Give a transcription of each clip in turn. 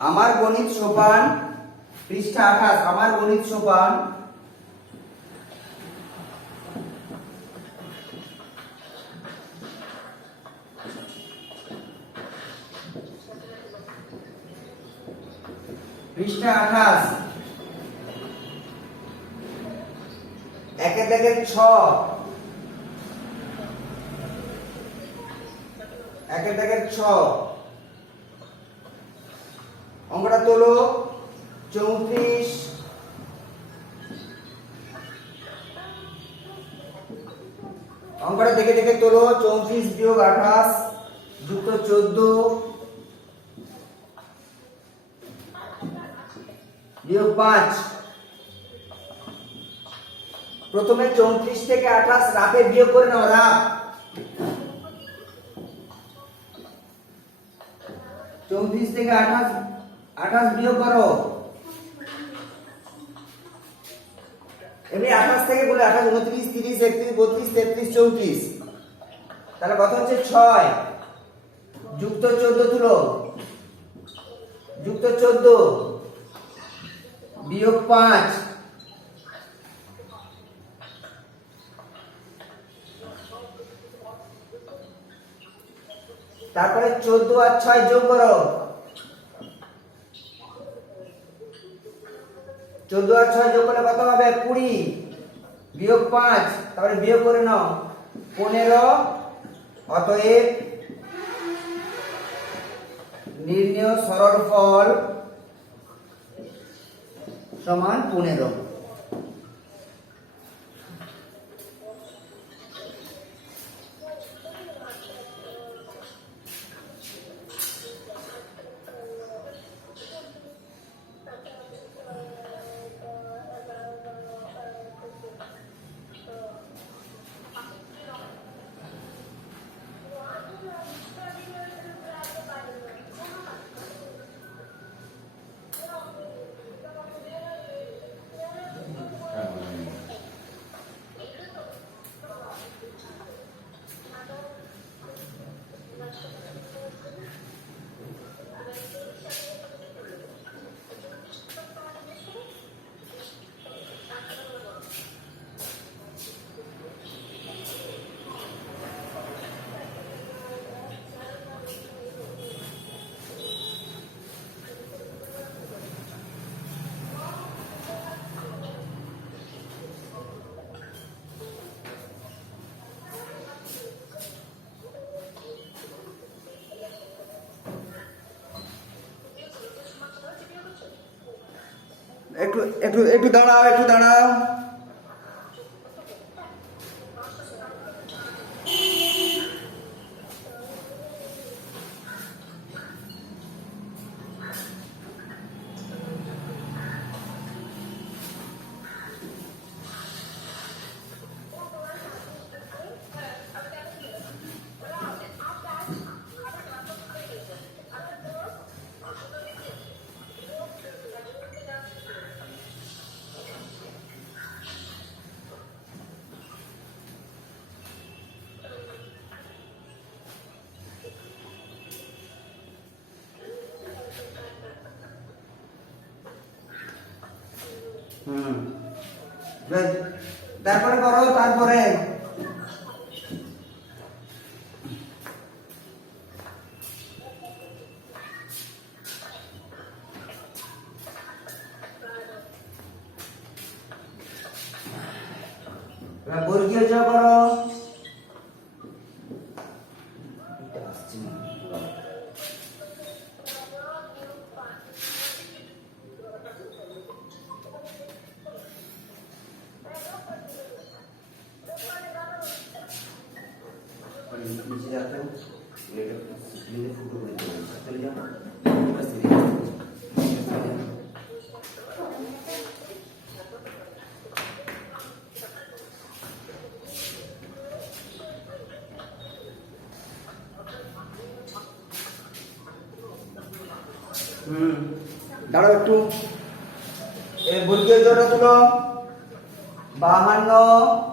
আমার গণিত সোপান পৃষ্ঠা 28 আমার গণিত সোপান পৃষ্ঠা 28 একে থেকে 6 একে থেকে 6 অঙ্কটা তোলো 34 অঙ্কটা দেখে দেখে তোলো 34 বিয়োগ 28 যুক্ত 14 বিয়োগ 5 প্রথমে 34 থেকে 28 রাফে বিয়োগ করে নাও রাফ 34 থেকে 28 বিয়োগ করো এমনি 28 থেকে বলে 28 29 30 31 32 33 34 তাহলে কত হচ্ছে 6 যুক্ত 14 তুলো যুক্ত 14 বিয়োগ 5 তারপরে 14 আর 6 যোগ করো 14 আর 6 যোগ করলে কত হবে 20 বিয়োগ 5 তারপরে বিয়োগ করে নাও 15 অতএব নির্ণেয় সরল ফল সমান 15 একটু একটু একটু দাঁড়াও একটু দাঁড়াও তারপরে করো তারপরে বর্গীয় যোগ করো नीचे जाते हो ये फोटो चले जाओ बस দাঁড়াও একটু এই বর্গীয় জোড়া তুলো 52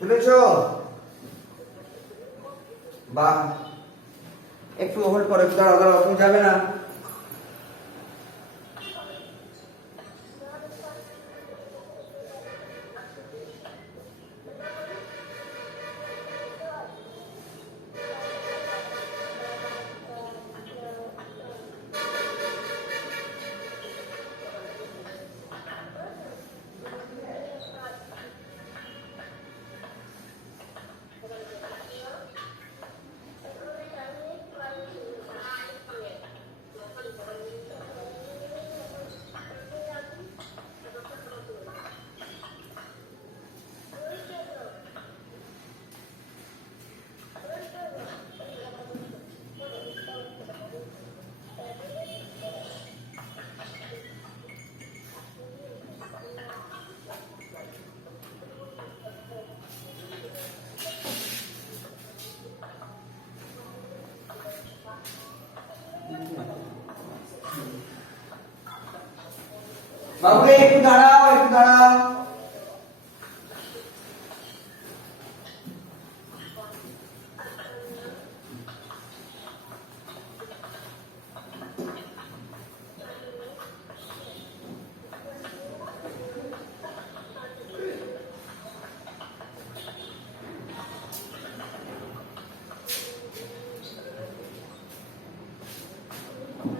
53 তুলেছো? বাহ, একটু হোল্ড করো, একটু দাঁড়াও দাঁড়াও, তুমি যাবে না। বাবুরে একটু দাঁড়াও, একটু দাঁড়াও।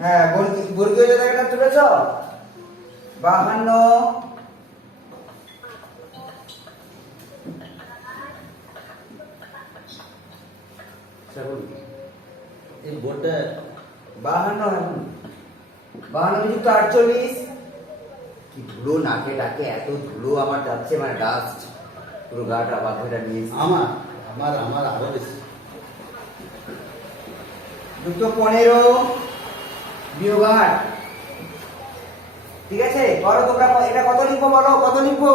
হ্যাঁ, বর্গীয় জায়গাটা তুলেছ? 52। এই বোর্ডটা 52 যুক্ত 48। কি ধুলো নাকে ডাকে, এত ধুলো আমার যাচ্ছে, মানে ডাস্ট পুরো গাটা বাঁধটা নিয়ে আমার আমার আমার আরো বেশি। যুক্ত 15 বিয়োগ 8। ঠিক আছে, করো তোমরা। এটা কত লিখবো বলো, কত লিখবো?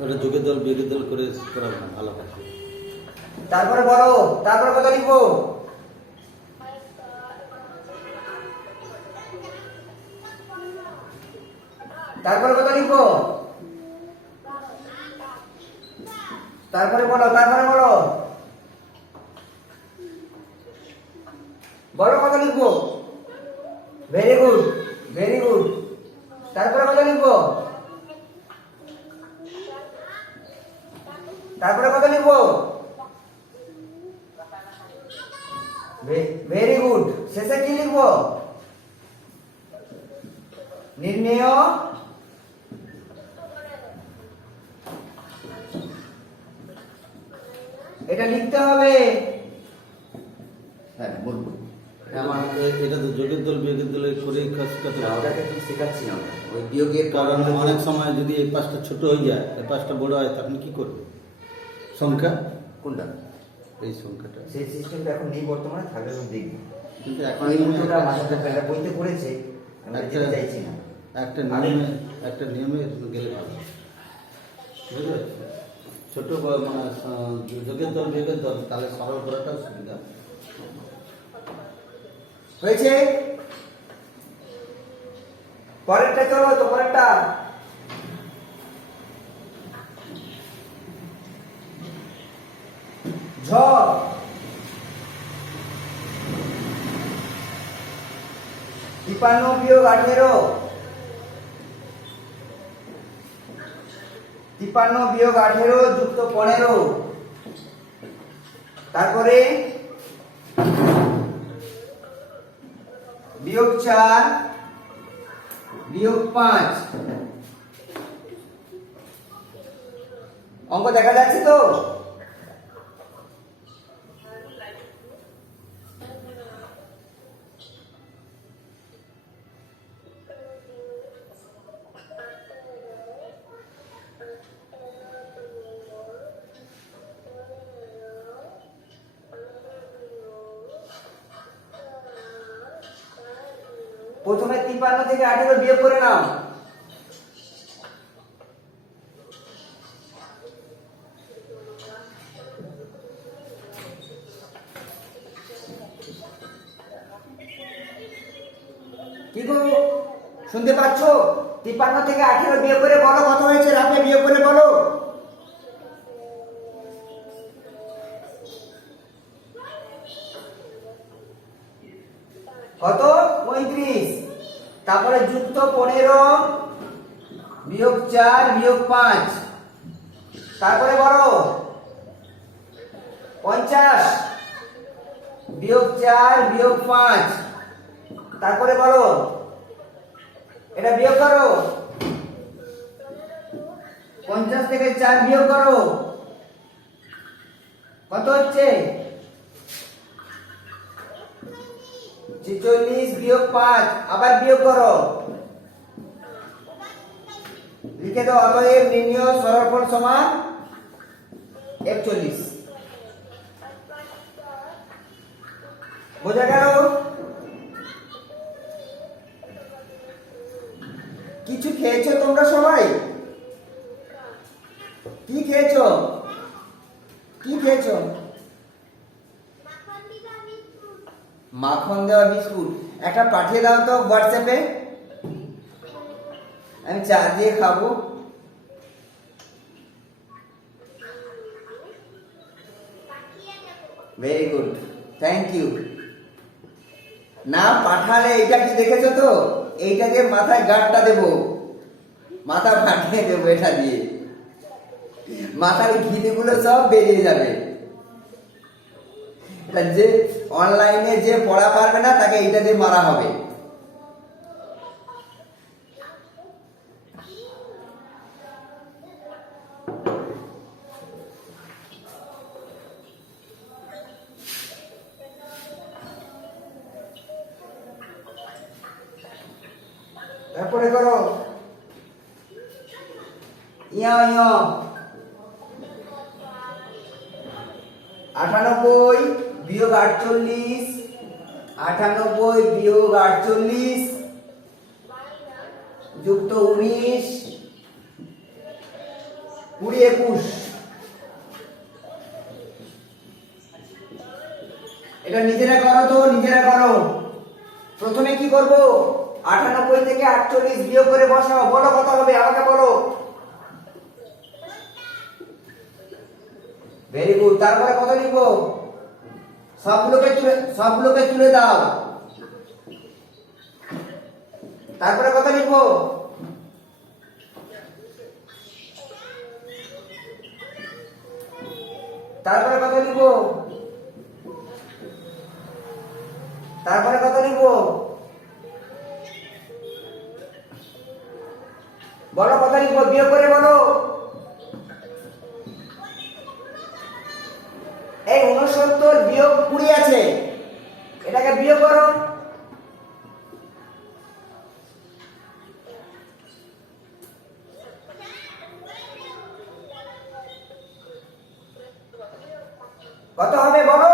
ওটা যোগের দল বিয়োগের দল করে করা ভালো হয়। তারপরে বলো, তারপরে কত লিখবো? তারপরে কত লিখবো? তারপরে বলো, তারপরে বলো, বলো কত লিখবো? Very good, very good. তারপরে কত লিখবো? তারপরে কত লিখবো? Very good. শেষে কি লিখবো? নির্ণেয় এটা লিখতে হবে। হ্যাঁ, বলবো। এটা তো যোগের দল বিয়োগের দলে করে কাজটা তো ওটাকে একটু শেখাচ্ছি না, ওই বিয়োগের কারণ অনেক সময় যদি এই পাঁচটা ছোট হয়ে যায়, এই পাঁচটা বড় হয়, তখন কি করবে? সংখ্যা কোনটা? এই সংখ্যাটা সেই সিস্টেমটা এখন নেই বর্তমানে, থাকলে আমি দেখবো। কিন্তু এখন এই মুহূর্তটা মাথাতে ফেলা বইতে পড়েছে, আমি একটা যেতে চাইছি না। একটা নিয়মে গেলে ভালো, বুঝতে পারছি। ছোট মানে যোগের দল বিয়োগের দল, তাহলে সরল করাটাও সুবিধা হয়েছে? পরেরটা চলো তো, পরেরটা। ঝ 53 বিয়োগ 18। 53 বিয়োগ 18 যুক্ত 15। তারপরে বিয়োগ 4 বিয়োগ 5। অঙ্ক দেখা যাচ্ছে তো? প্রথমে 53 থেকে 18 বিয়োগ করে নাও। কি গো, শুনতে পাচ্ছ? 53 থেকে 18 বিয়োগ করে বলো কত হয়েছে, রাফে বিয়োগ করে বলো। কত? 35। তারপরে যুক্ত 15 বিয়োগ 4 বিয়োগ 5, তারপরে বলো 50 বিয়োগ 4 বিয়োগ 5, তারপরে বলো, এটা বিয়োগ করো। 50 থেকে 4 বিয়োগ করো, কত হচ্ছে? 46 বিয়োগ 5, আবার বিয়োগ করো, লিখে দাও। অতএব নির্ণয় সরলফল সমান 41। বোঝা গেল? কিছু খেয়েছো তোমরা সবাই? কি খেয়েছো? কি খেয়েছো? মাখন দেওয়া বিস্কুট। একটা পাঠিয়ে দাও তো হোয়াটসঅ্যাপে, আমি চা দিয়ে খাবো। Very good, thank you. না পাঠালে এইটা কি দেখেছো তো, এইটা দিয়ে মাথায় গাঁটটা দেবো, মাথা ফাটিয়ে দেবো, এটা দিয়ে মাথার ঘিলিগুলো সব বেরিয়ে যাবে। এটা যে অনলাইনে যে পড়া পারবে না তাকে এইটা দিয়ে মারা হবে। তারপরে করো ইয়া ইয়া 98 বিয়োগ 48, 98 বিয়োগ 48 যুক্ত 19 20 21। এটা নিজেরা করো তো, নিজেরা করো। প্রথমে কি করব? 98 থেকে 48 বিয়োগ করে বসাও, বলো কত হবে, আমাকে বলো। Very good. তারপরে কত লিখবো? সবগুলোকে তুলে দাও। তারপরে কত লিখবো? তারপরে কত লিখবো? তারপরে কত লিখবো? বলো কত লিখবো, বিয়োগ করে বলো। এই 69 বিয়োগ 20 আছে, এটাকে বিয়োগ করো। কত হবে বলো?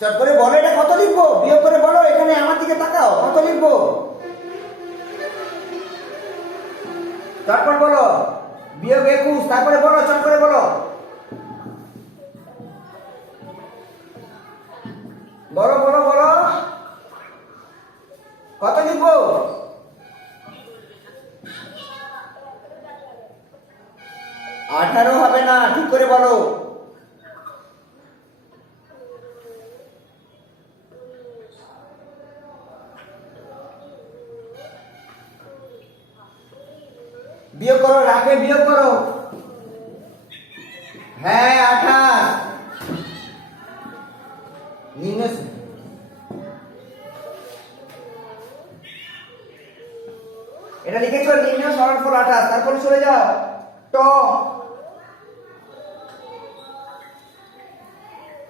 চট করে বলো, এটা কত লিখবো, বিয়োগ করে বলো। এখানে আমার দিকে তাকাও, কত লিখবো চটপট বলো। বিয়োগ 21, তারপরে বলো, চট করে বলো। বলো বলো বলো, কত লিখবো? আঠারো হবে না, ঠিক করে বলো। বিয়োগ করো, রাখে বিয়োগ করো। হ্যাঁ 28। এটা লিখেছো নির্ণয় সরলফল 28। তারপরে চলে যাও ট,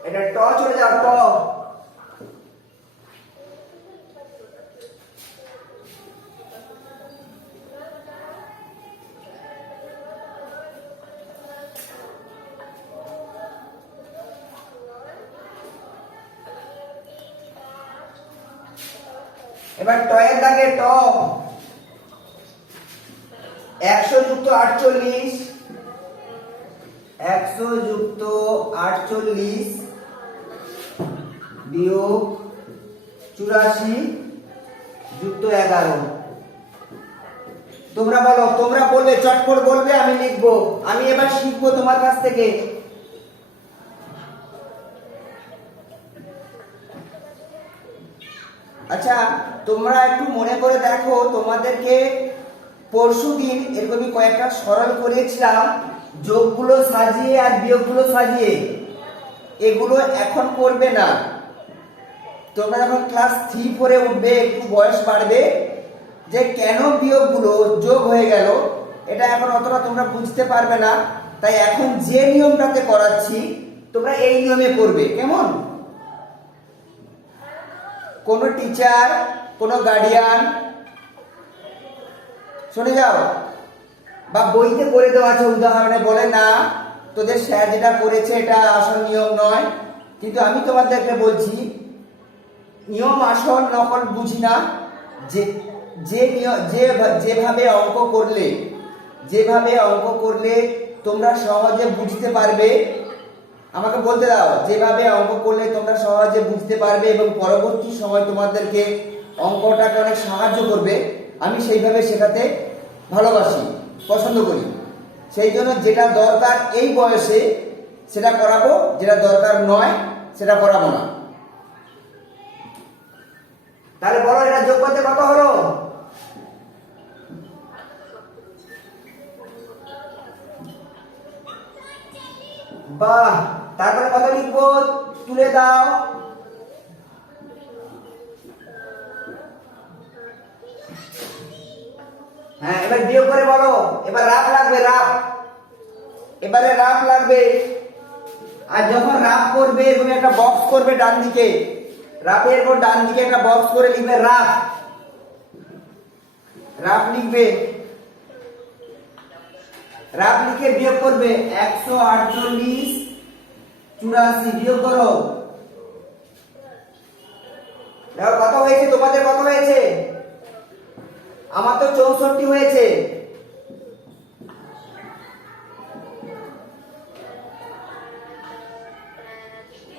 এটা ট চলে যাও ট। এবার টয়ের দাগে ট। 100 যুক্ত 48, 100 যুক্ত 48 বিয়োগ 84 যুক্ত 11। তোমরা বলো, তোমরা বলবে, চটপট বলবে, আমি লিখবো। আমি এবার শিখবো তোমার কাছ থেকে। আচ্ছা, তোমরা একটু মনে করে দেখো, তোমাদেরকে পরশুদিন এরকমই কয়েকটা সরল করেছিলাম, যোগগুলো সাজিয়ে আর বিয়োগগুলো সাজিয়ে। এগুলো এখন করবে না। তোমরা যখন ক্লাস 3 পরে উঠবে, একটু বয়স বাড়বে, যে কেন বিয়োগগুলো যোগ হয়ে গেল, এটা এখন অতটা তোমরা বুঝতে পারবে না। তাই এখন যে নিয়মটাতে করাচ্ছি, তোমরা এই নিয়মে করবে। কেমন? কোনো টিচার, কোনো গার্ডিয়ান, শুনে যাও, বা বইতে করে দেওয়া আছে উদাহরণে, বলে না তোদের স্যার যেটা করেছে এটা আসল নিয়ম নয়, কিন্তু আমি তোমাদেরকে বলছি নিয়ম আসল নকল বুঝি না। যেভাবে অঙ্ক করলে তোমরা সহজে বুঝতে পারবে, আমাকে বলতে দাও, যেভাবে অঙ্ক করলে তোমরা সহজে বুঝতে পারবে এবং পরবর্তী সময় তোমাদেরকে অঙ্কটাকে অনেক সাহায্য করবে, আমি সেইভাবে শেখাতে ভালোবাসি, পছন্দ করি। সেই জন্য যেটা দরকার এই বয়সে সেটা করাবো, যেটা দরকার নয় সেটা করাবো না। তাহলে বলো, এটা যোগ করতে কত হলো? বাহ, তারপরে কত লিখবো? তুলে দাও। হ্যাঁ, এবার বিয়োগ করে বলো। এবার রাফ লাগবে, এবারে রাফ লাগবে। আর যখন রাফ করবে, তুমি একটা বক্স করবে ডান দিকে, রাফের পর ডান দিকে একটা বক্স করে লিখবে রাফ লিখবে। রাফ লিখে বিয়োগ করবে। 148 84 বিয়োগ করো। দেখো কত হয়েছে, তোমাদের কত হয়েছে? আমার তো 64 হয়েছে।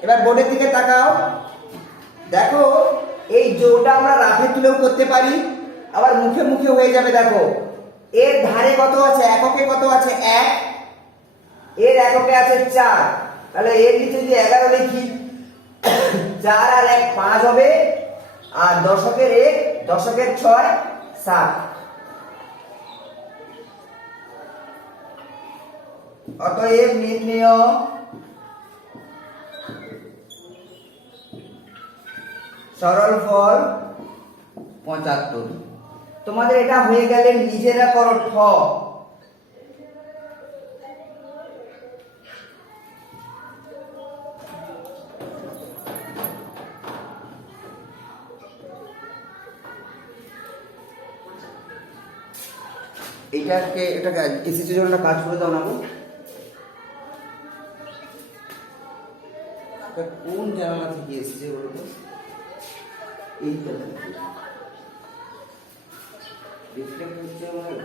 এবার বোর্ডের দিকে তাকাও, দেখো এই যোগটা আমরা রাফে তুলেও করতে পারি, আবার মুখে মুখে হয়ে যাবে। দেখো এর ধারে কত আছে, এককে কত আছে? 1, এর এককে আছে 4, তাহলে এর নিচে যদি 11 লিখি, 4 আর 1 5 হবে, আর দশকের 1, দশকের 6 7। অতএব নির্ণেয় সরল ফল 75। তোমাদের এটা হয়ে গেলে নিজেরা করো ঠ। এটাকে এসিসির জন্য কাজ করে দাও না গো। কোন জায়গা থেকে এসেছে বলো তো? এইটা রিফ্লেক্ট হচ্ছে মনে হয়।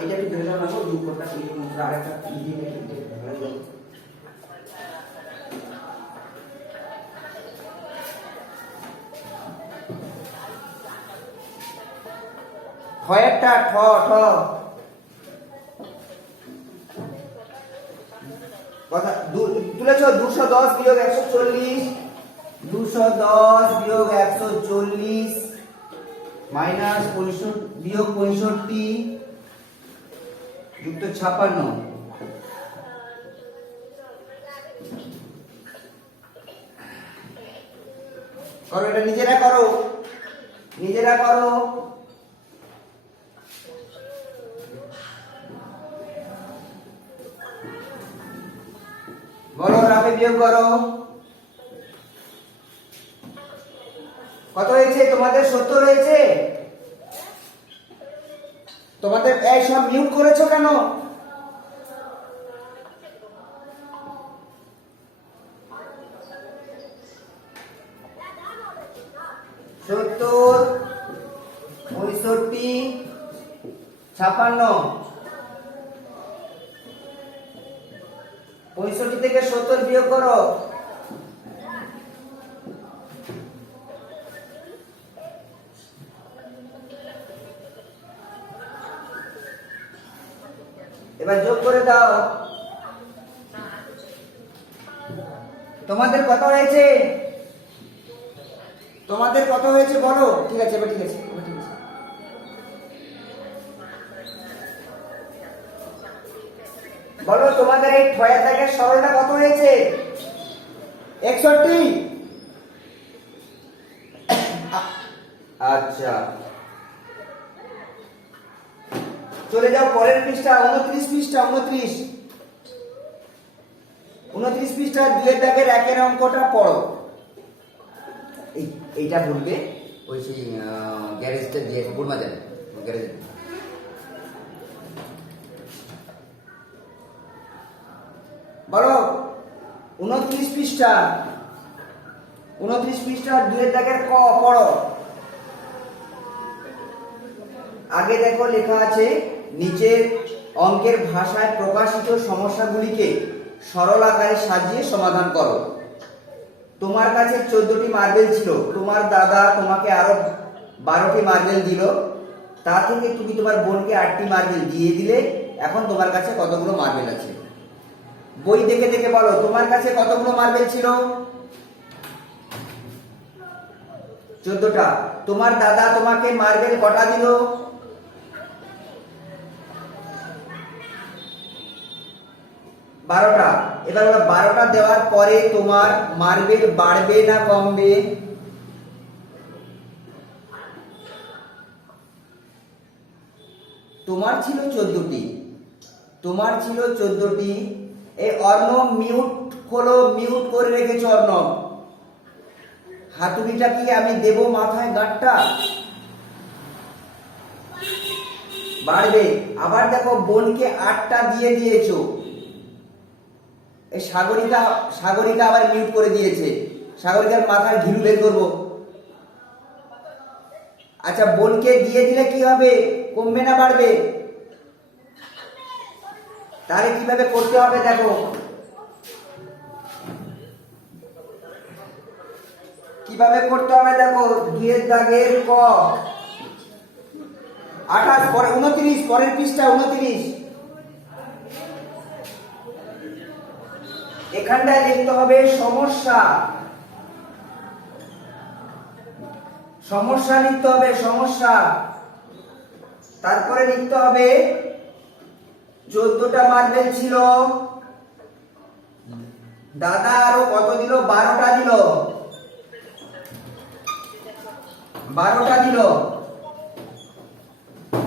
এটা কি ধরে নাও, দুই কোটা এই মুদ্রা আরেকটা দিয়ে ভালো যাবে। একটা ঠ কথা তুলেছ। 210 বিয়োগ 140, 210 বিয়োগ 140 মাইনাস 65 বিয়োগ 65 যুক্ত 56। করো, এটা নিজেরা করো। বলো, রাফে বিয়োগ করো। কত হয়েছে তোমাদের? 70 হয়েছে। তোমাদের এই সব মিউট করেছো কেন? সত্তর, 65, 56। 65 থেকে 70 বিয়োগ করো। এবার যোগ করে দাও। তোমাদের কত হয়েছে? তোমাদের কত হয়েছে বলো। ঠিক আছে, এবার ঠিক আছে, এবার ঠিক আছে। বলো তোমাদের এই ছয়ের দাগের সরলটা কত হয়েছে? 61। আচ্ছা, চলে যাও পরের পৃষ্ঠা, 29 পৃষ্ঠা। 29 পৃষ্ঠা 2 এর দাগের 1 এর অঙ্কটা পড়ো। এইটা বলবে ওই সেই গ্যারেজটা দিয়ে বুড়মাজার গ্যারেজ। বলো 29 পৃষ্ঠা। 29 পৃষ্ঠা 2 এর দাগের ক পড়ো। আগে দেখো লেখা আছে, নিচের অঙ্কের ভাষায় প্রকাশিত সমস্যাগুলিকে সরল আকারে সাজিয়ে সমাধান করো। তোমার কাছে 14টি মার্বেল ছিল, তোমার দাদা তোমাকে আরো 12টি মার্বেল দিল, তা থেকে তুমি তোমার বোনকে 8টি মার্বেল দিয়ে দিলে। এখন তোমার কাছে কতগুলো মার্বেল আছে? বই দেখে দেখে বলো, তোমার কাছে কতগুলো মার্বেল ছিল? 14টা। তোমার দাদা তোমাকে মার্বেল কটা দিল? 12টা। এবার 12টা দেওয়ার পরে তোমার মার্বেল বাড়বে না কমবে? তোমার ছিল 14টি। তোমার ছিল 14টি। এই অর্ণব মিউট হলো, মিউট করে রেখেছো অর্ণব। হাতুড়িটা কি আমি দেব মাথায় গাঁটটা? বাড়বে। আবার দেখো বোনকে 8টা দিয়ে দিয়েছো। এই সাগরিকা আবার মিউট করে দিয়েছে। সাগরিকার মাথার ঘিলু বের করবো। আচ্ছা, বোনকে দিয়ে দিলে কি হবে? কমবে না বাড়বে? তাহলে কিভাবে করতে হবে দেখো। কিভাবে করতে হবে দেখো। 2 এর দাগের ক 28, পরে 29, পরের পৃষ্ঠা 29। এখানটায় লিখতে হবে সমস্যা। সমস্যা লিখতে হবে, সমস্যা। তারপরে লিখতে হবে 14টা মার্বেল ছিল, দাদা আরো কত দিল? 12টা দিল। 12টা দিল।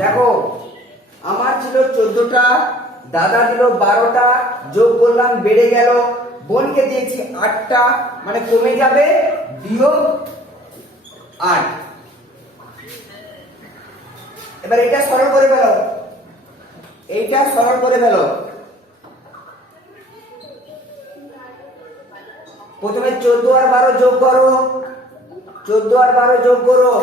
দেখো আমার ছিল 14টা, দাদা দিল 12টা, যোগ করলাম বেড়ে গেল। বোনকে দিয়েছি 8টা, মানে কমে যাবে, বিয়োগ 8। এবার এটা সরল করে ফেলো। এইটা সরল করে ফেলো। প্রথমে 14 আর 12 যোগ করো। 14 আর 12 যোগ করো।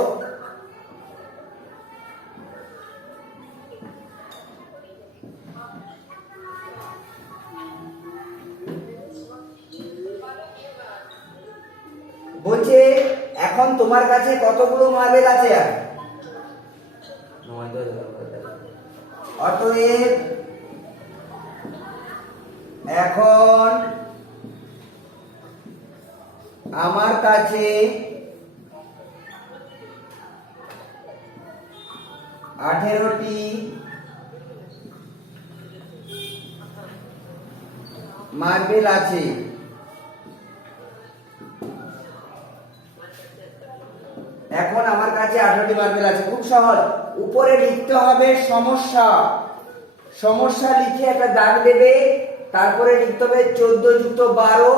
বলছে এখন তোমার কাছে কতগুলো মার্বেল আছে? আর অতএব এখন আমার কাছে 18টি মার্বেল আছে। এখন আমার কাছে 18টি মার্বেল আছে। খুব সহজ। উপরে লিখতে হবে সমস্যা। সমস্যা লিখে একটা দাগ দেবে। তারপরে লিখতে হবে 14 যুক্ত 12,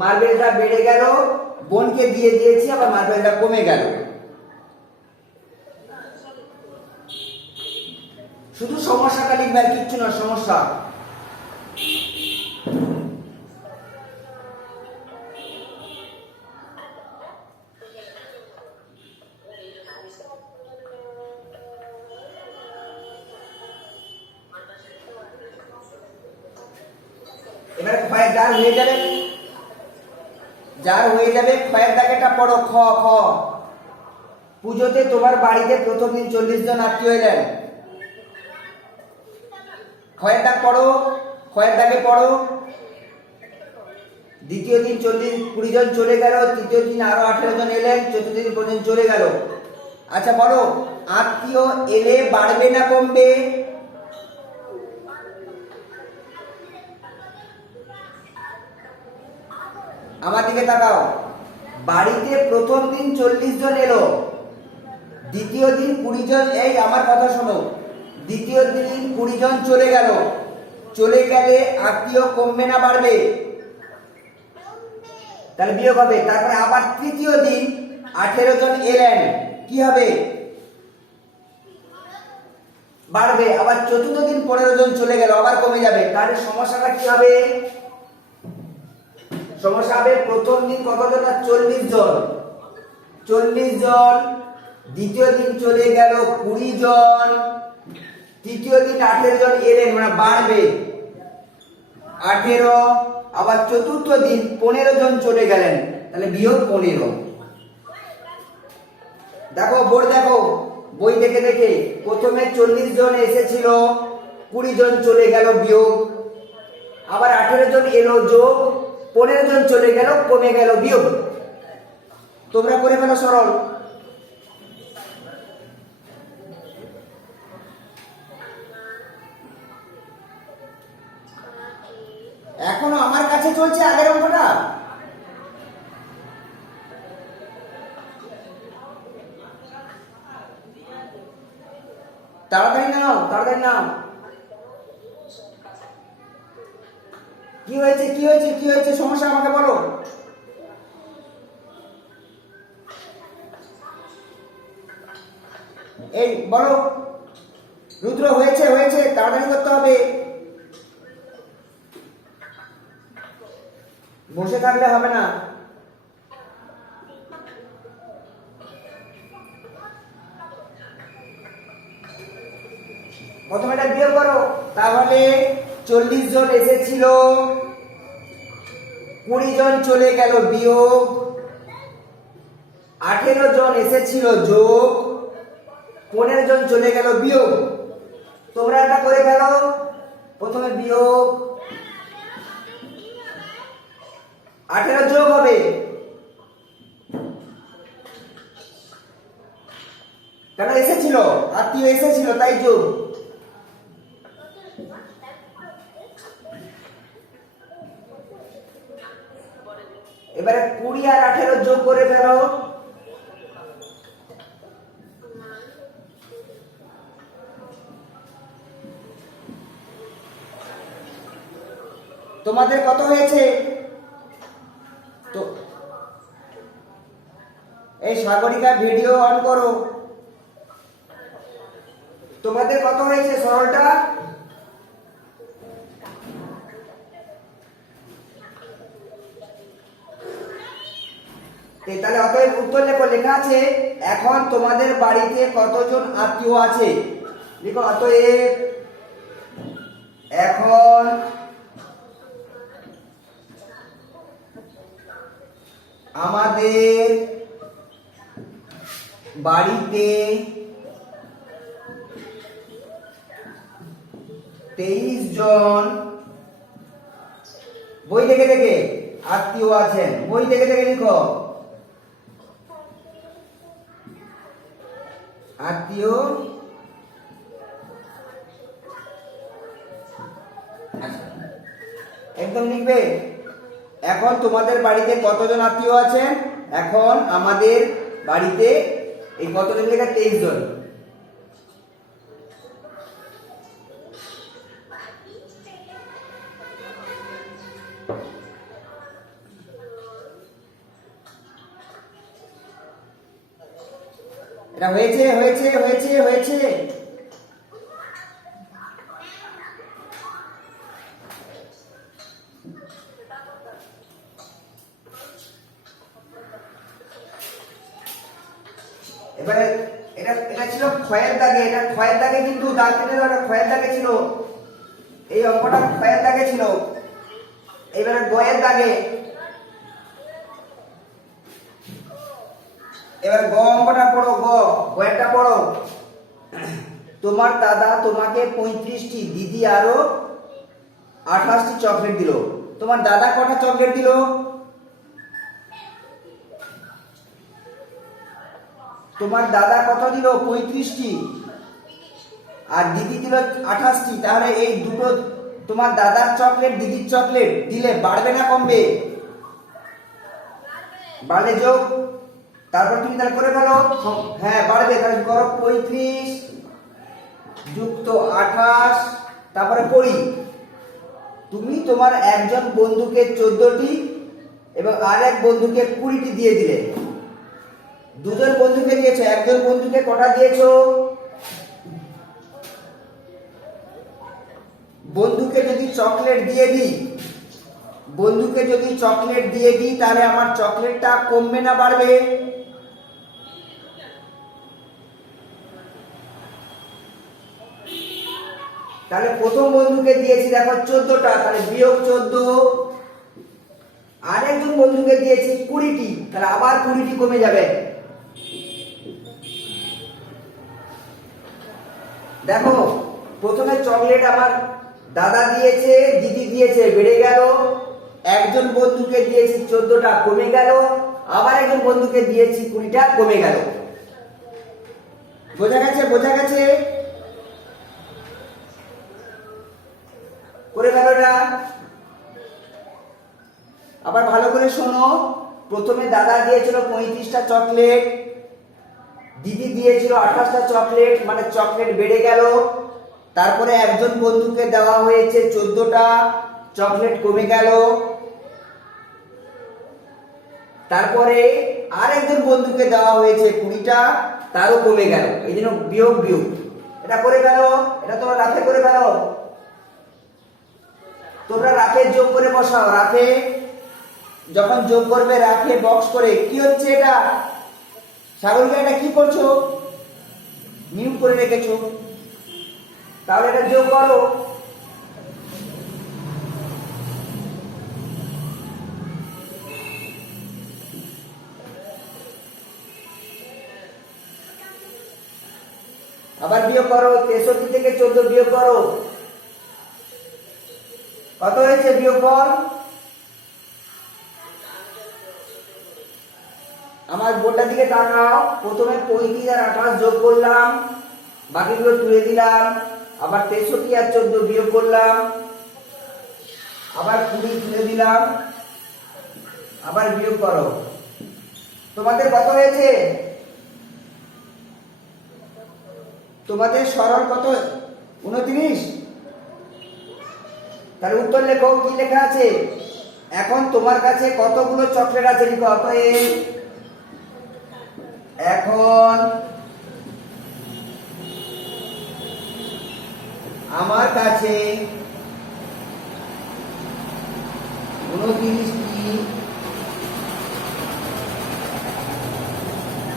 মার্বেলটা বেড়ে গেল, বোনকে দিয়ে দিয়েছি, আবার মার্বেলটা কমে গেল। শুধু সমস্যাটা লিখবে, আর কিচ্ছু না। সমস্যা। এবারে ক্ষয়ের যার হয়ে যাবে, ক্ষয়ের দাগেটা পড়ো। খ খ পুজোতে তোমার বাড়িতে প্রথম দিন 40 জন আত্মীয় এলেন। খ ক্ষয়ের দাগ পড়ো, ক্ষয়ের দাগে পড়ো। দ্বিতীয় দিন 40-20 জন চলে গেল, তৃতীয় দিন আরো 18 জন এলেন, চতুর্থ দিন পর্যন্ত চলে গেল। আচ্ছা বলো, আত্মীয় এলে বাড়বে না কমবে? আমার দিকে তাকাও। বাড়িতে প্রথম দিন 40 জন এলো, দ্বিতীয় দিন 20 জন, এই আমার কথা শোনো, দ্বিতীয় দিন 20 জন চলে গেল, চলে গেলে আত্মীয় কমবে না বাড়বে? তাহলে বিয়োগ হবে। তারপরে আবার তৃতীয় দিন 18 জন এলেন, কি হবে? বাড়বে। আবার চতুর্থ দিন 15 জন চলে গেল, আবার কমে যাবে। তাহলে সমস্যাটা কি হবে? সমস্যা হবে প্রথম দিন কতজন? 40 জন, 40 জন, দ্বিতীয় দিন চলে গেল 20 জন, তৃতীয় দিন 18 জন এলেন, মানে বাড়বে 18। আবার চতুর্থ দিন 15 জন চলে গেলেন, তাহলে বিয়োগ 15। দেখো বোর্ড দেখো, বই দেখে দেখে। প্রথমে 40 জন এসেছিল, 20 জন চলে গেল, বিয়োগ। আবার 18 জন এলো, যোগ। 15 জন চলে গেল, কমে গেল, বিয়োগ। তোমরা করে ফেলো সরল। এখনো আমার কাছে চলছে আগের অঙ্কটা। তাড়াতাড়ি নাও, তাড়াতাড়ি নাও। কি হয়েছে, কি হয়েছে, কি হয়েছে সমস্যা আমাকে বলো। এই বলো রুদ্র, হয়েছে হয়েছে, তাড়াতাড়ি করতে হবে। বসে থাকলে হবে না। প্রথমে এটা বিয়োগ করো। তাহলে 40 জন এসেছিল, 20 জন চলে গেল, বিয়োগ। 18 জন এসেছিল, যোগ। 15 জন চলে গেল, বিয়োগ। তোমরা এটা করে ফেলো। প্রথমে বিয়োগ, 18 যোগ হবে, কেন? এসেছিল, আত্মীয় এসেছিল, তাই যোগ। এবারে 20 আর 18 যোগ করে ফেলো। তোমাদের কত হয়েছে? তো এই সাগরিকা ভিডিও অন করো। তোমাদের কত হয়েছে সরলটা? তাহলে অতএব উত্তর লেখো। লেখা আছে এখন তোমাদের বাড়িতে কতজন আত্মীয় আছে? লিখো অতএব এখন আমাদের বাড়িতে 23 জন বই দেখে দেখে আত্মীয় আছেন। বই দেখে দেখে লিখো আত্মীয় একদম লিখবে। এখন তোমাদের বাড়িতে কতজন আত্মীয় আছেন? এখন আমাদের বাড়িতে এই কতজন লেখা 23 জন। এটা হয়েছে হয়েছে হয়েছে হয়েছে। এবারে এটা এটা ছিল ক্ষয়ের দাগে। এটা ক্ষয়ের দাগে কিন্তু দাগ কেটে দাও। এটা ক্ষয়ের দাগে ছিল, এই অঙ্কটা ক্ষয়ের দাগে ছিল। এবারে গয়ের দাগে। এবার গ অঙ্কটা পড়ো, গয়েরটা পড়ো। তোমার দাদা তোমাকে 35টি, দিদি আরো 28টি চকলেট দিল। তোমার দাদা কটা চকলেট দিল? তোমার দাদা কত দিল? 35টি। আর দিদি দিল 28টি। তাহলে এই দুটো তোমার দাদার চকলেট দিদির চকলেট দিলে বাড়বে না কমবে? বাড়লে যোগ, তারপর তুমি তাহলে করে ফেলো। হ্যাঁ বাড়বে, তাহলে করো 35 যুক্ত 28, তারপরে পড়ি। তুমি তোমার একজন বন্ধুকে 14টি এবং আর এক বন্ধুকে 20টি দিয়ে দিলে। দুজন বন্ধুকে দিয়েছো, একজন বন্ধুকে কটা দিয়েছো? বন্ধুকে যদি চকলেট দিয়ে দিই, তাহলে আমার চকলেটটা কমবে না বাড়বে? তাহলে প্রথম বন্ধুকে দিয়েছি দেখো 14টা, তাহলে বিয়োগ 14। আরেকজন বন্ধুকে দিয়েছি 20টি, তাহলে আবার 20টি কমে যাবে। দেখো প্রথমে চকলেট আমার দাদা দিয়েছে, দিদি দিয়েছে, বেড়ে গেল। একজন বন্ধুকে দিয়েছি 14টা, কমে গেল। আবার একজন বন্ধুকে দিয়েছি 20টা, কমে গেল। বোঝা গেছে? করে গেল না? আবার ভালো করে শোনো। প্রথমে দাদা দিয়েছিল 35টা চকলেট, দিদি দিয়েছিল 28টা চকলেট, মানে চকলেট বেড়ে গেল। তারপরে একজন বন্ধুকে দেওয়া হয়েছে 14টা, চকলেট কমে গেল। তারপরে আরেকজন বন্ধুকে দেওয়া হয়েছে 20টা, তারও কমে গেল। এই জন্য বিয়োগ। এটা করে ফেলো, এটা তোমরা রাফে করে ফেলো। তোমরা রাফে যোগ করে বসাও। রাফে যখন যোগ করবে, রাফে বক্স করে। কি হচ্ছে এটা? সাগরিকা এটা কি করছো? মিউট করে রেখেছো। তাহলে এটা যোগ করো। আবার বিয়োগ করো। 63 থেকে 14 বিয়োগ করো। কত হয়েছে বিয়োগ কর? আমার বোর্ডটার দিকে তাকাও। প্রথমে 35 আর 28 যোগ করলাম, বাকিগুলো তুলে দিলাম। আবার 63 আর 14 বিয়োগ করলাম, আবার 20 তুলে দিলাম। আবার বিয়োগ করো। তোমাদের কত হয়েছে? তোমাদের সরল কত? 29। তাহলে উত্তর লেখো। কি লেখা আছে? এখন তোমার কাছে কতগুলো চকলেট আছে লিখো। অতএব এখন আমার কাছে 29টি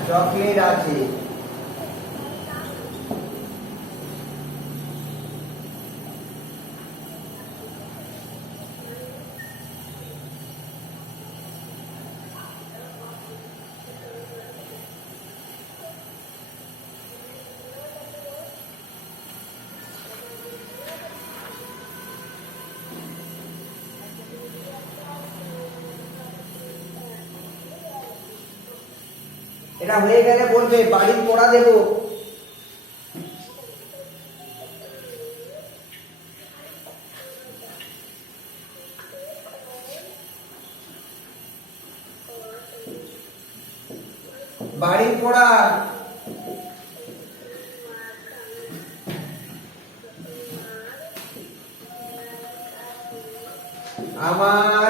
চকলেট আছে। এটা হয়ে গেলে বলবে বাড়ির পড়া দেব। বাড়ির পড়া আমার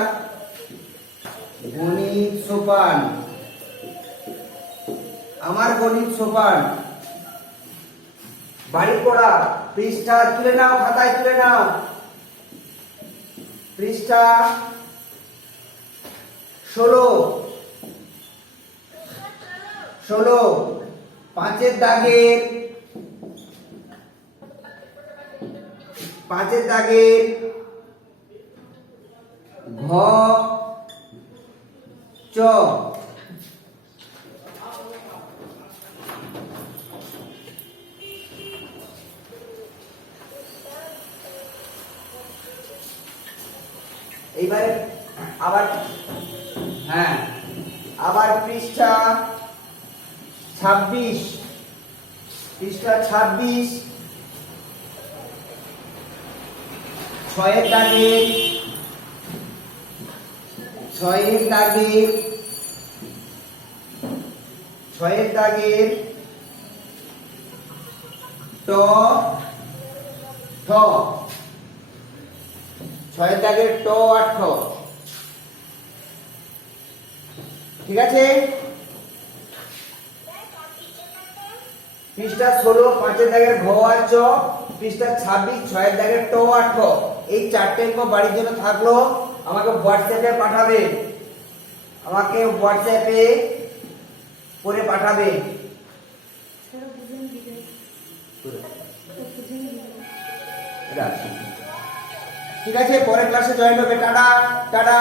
গণিত সোপান। আমার গণিত সোপান। বাড়ি পড়া পৃষ্ঠা তুলে নাও, খাতায় তুলে নাও। পৃষ্ঠা 16 পাঁচের দাগের ঘ চ। এইবারে আবার হ্যাঁ আবার পৃষ্ঠা 26 পৃষ্ঠা 26 ছয়ের দাগে ছয়ের দাগের ট ঠ ছয়ের দাগের ট আর ঠ ঠিক আছে পৃষ্ঠা 16 পাঁচের দাগের ঘ আর চ পৃষ্ঠা 26 ছয়ের দাগের ট আর ঠ এই চারটে অঙ্ক বাড়ির জন্য থাকলো আমাকে হোয়াটসঅ্যাপে পাঠাবে করে পাঠাবে ঠিক আছে পরের ক্লাসে জয়েন হবে টাটা টাটা